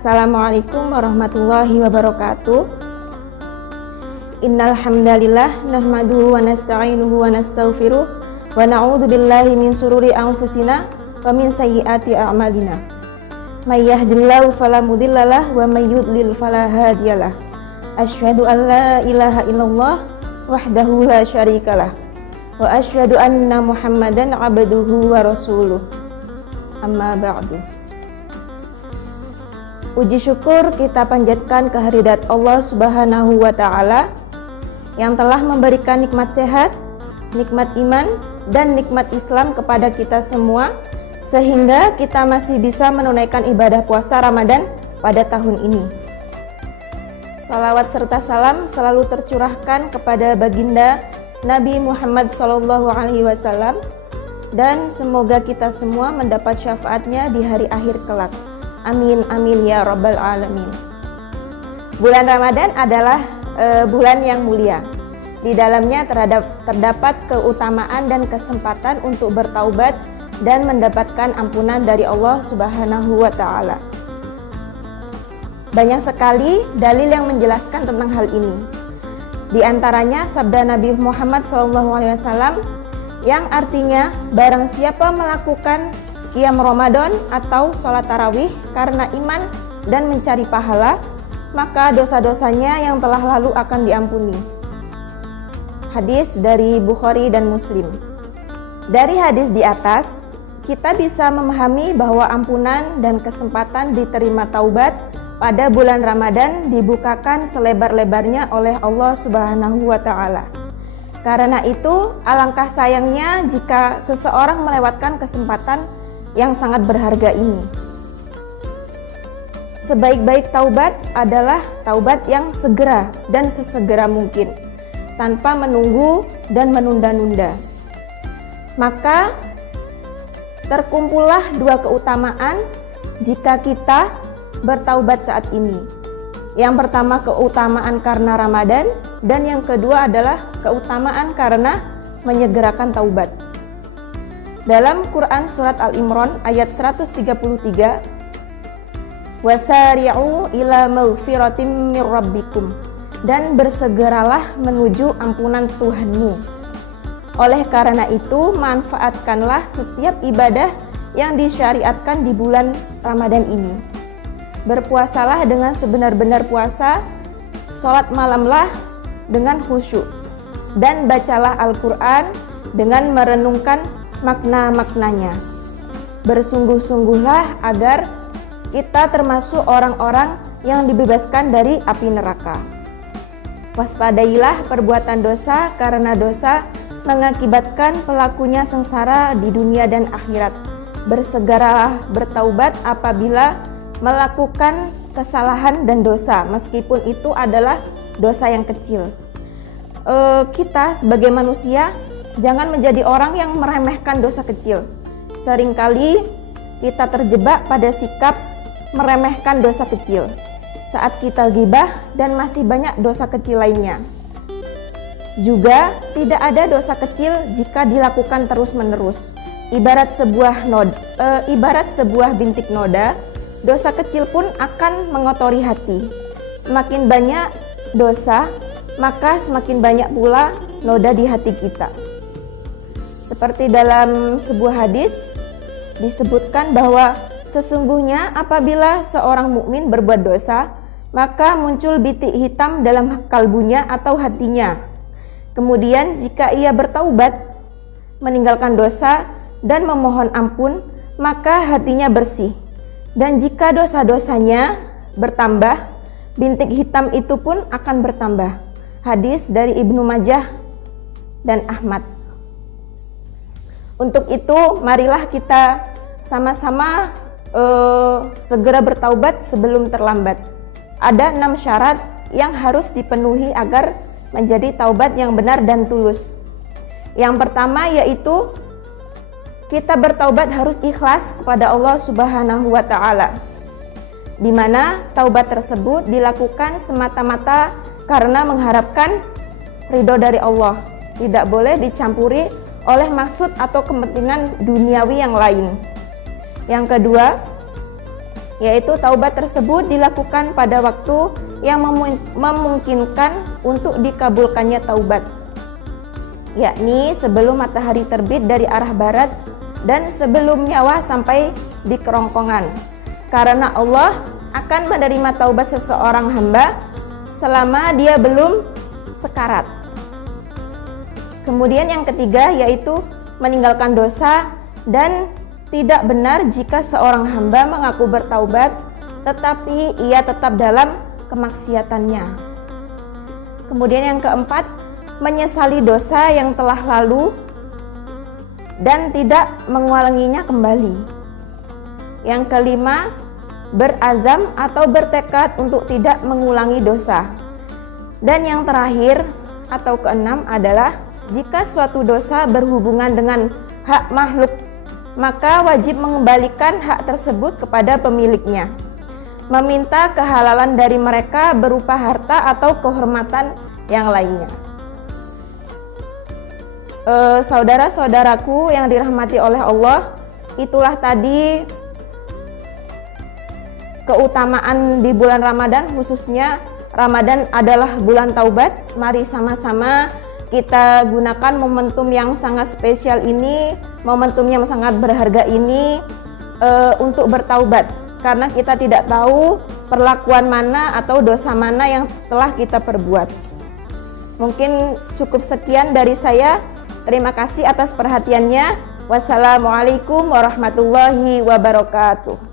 Assalamualaikum warahmatullahi wabarakatuh. Innal hamdalillah nahmaduhu wa nasta'inuhu wa nastaghfiruh wa na'udzu billahi min sururi anfusina wa min sayyiati a'malina. May yahdihillahu fala mudhillalah wa may yudlil fala hadiyalah. Asyhadu an la ilaha illallah wahdahu la syarikalah wa asyhadu anna Muhammadan abduhu wa rasuluh. Amma ba'du. Puji syukur kita panjatkan kehadirat Allah Subhanahu wa Ta'ala yang telah memberikan nikmat sehat, nikmat iman, dan nikmat Islam kepada kita semua, sehingga kita masih bisa menunaikan ibadah puasa Ramadan pada tahun ini. Salawat serta salam selalu tercurahkan kepada baginda Nabi Muhammad SAW, dan semoga kita semua mendapat syafaatnya di hari akhir kelak. Amin amin ya rabbal alamin. Bulan Ramadan adalah bulan yang mulia. Di dalamnya terdapat keutamaan dan kesempatan untuk bertaubat dan mendapatkan ampunan dari Allah Subhanahu wa Ta'ala. Banyak sekali dalil yang menjelaskan tentang hal ini. Di antaranya sabda Nabi Muhammad SAW yang artinya barang siapa melakukan Qiyam Ramadan atau sholat tarawih karena iman dan mencari pahala, maka dosa-dosanya yang telah lalu akan diampuni. Hadis dari Bukhari dan Muslim. Dari hadis di atas, kita bisa memahami bahwa ampunan dan kesempatan diterima taubat pada bulan Ramadan dibukakan selebar-lebarnya oleh Allah Subhanahu wa Ta'ala. Karena itu, alangkah sayangnya jika seseorang melewatkan kesempatan yang sangat berharga ini. Sebaik-baik taubat adalah taubat yang segera dan sesegera mungkin, tanpa menunggu dan menunda-nunda. Maka terkumpullah dua keutamaan jika kita bertaubat saat ini. Yang pertama keutamaan karena Ramadan, dan yang kedua adalah keutamaan karena menyegerakan taubat. Dalam Quran Surat Al-Imran ayat 133, wasari'u ila maghfiratim mir rabbikum, dan bersegeralah menuju ampunan Tuhanmu. Oleh karena itu, manfaatkanlah setiap ibadah yang disyariatkan di bulan Ramadan ini. Berpuasalah dengan sebenar-benar puasa, sholat malamlah dengan khusyuk, dan bacalah Al-Quran dengan merenungkan makna-maknanya. Bersungguh-sungguhlah agar kita termasuk orang-orang yang dibebaskan dari api neraka. Waspadailah perbuatan dosa, karena dosa mengakibatkan pelakunya sengsara di dunia dan akhirat. Bersegeralah bertaubat apabila melakukan kesalahan dan dosa, meskipun itu adalah dosa yang kecil. Kita sebagai manusia jangan menjadi orang yang meremehkan dosa kecil. Seringkali kita terjebak pada sikap meremehkan dosa kecil saat kita ghibah, dan masih banyak dosa kecil lainnya. Juga tidak ada dosa kecil jika dilakukan terus-menerus. Ibarat sebuah bintik noda, dosa kecil pun akan mengotori hati. Semakin banyak dosa, maka semakin banyak pula noda di hati kita. Seperti dalam sebuah hadis disebutkan bahwa sesungguhnya apabila seorang mukmin berbuat dosa, maka muncul bintik hitam dalam kalbunya atau hatinya. Kemudian jika ia bertaubat, meninggalkan dosa dan memohon ampun, maka hatinya bersih. Dan jika dosa-dosanya bertambah, bintik hitam itu pun akan bertambah. Hadis dari Ibnu Majah dan Ahmad. Untuk itu, marilah kita sama-sama segera bertaubat sebelum terlambat. Ada 6 syarat yang harus dipenuhi agar menjadi taubat yang benar dan tulus. Yang pertama yaitu kita bertaubat harus ikhlas kepada Allah Subhanahu wa Ta'ala, di mana taubat tersebut dilakukan semata-mata karena mengharapkan ridho dari Allah, tidak boleh dicampuri oleh maksud atau kepentingan duniawi yang lain. Yang kedua, yaitu taubat tersebut dilakukan pada waktu yang memungkinkan untuk dikabulkannya taubat, yakni sebelum matahari terbit dari arah barat dan sebelum nyawa sampai di kerongkongan, karena Allah akan menerima taubat seseorang hamba selama dia belum sekarat. Kemudian yang ketiga yaitu meninggalkan dosa, dan tidak benar jika seorang hamba mengaku bertaubat tetapi ia tetap dalam kemaksiatannya. Kemudian yang keempat, menyesali dosa yang telah lalu dan tidak mengulanginya kembali. Yang kelima, berazam atau bertekad untuk tidak mengulangi dosa. Dan yang terakhir atau keenam adalah jika suatu dosa berhubungan dengan hak makhluk, maka wajib mengembalikan hak tersebut kepada pemiliknya, meminta kehalalan dari mereka berupa harta atau kehormatan yang lainnya. Saudara-saudaraku yang dirahmati oleh Allah, itulah tadi keutamaan di bulan Ramadan, khususnya Ramadan adalah bulan taubat. Mari sama-sama kita gunakan momentum yang sangat spesial ini, momentum yang sangat berharga ini untuk bertaubat, karena kita tidak tahu perlakuan mana atau dosa mana yang telah kita perbuat. Mungkin cukup sekian dari saya. Terima kasih atas perhatiannya. Wassalamualaikum warahmatullahi wabarakatuh.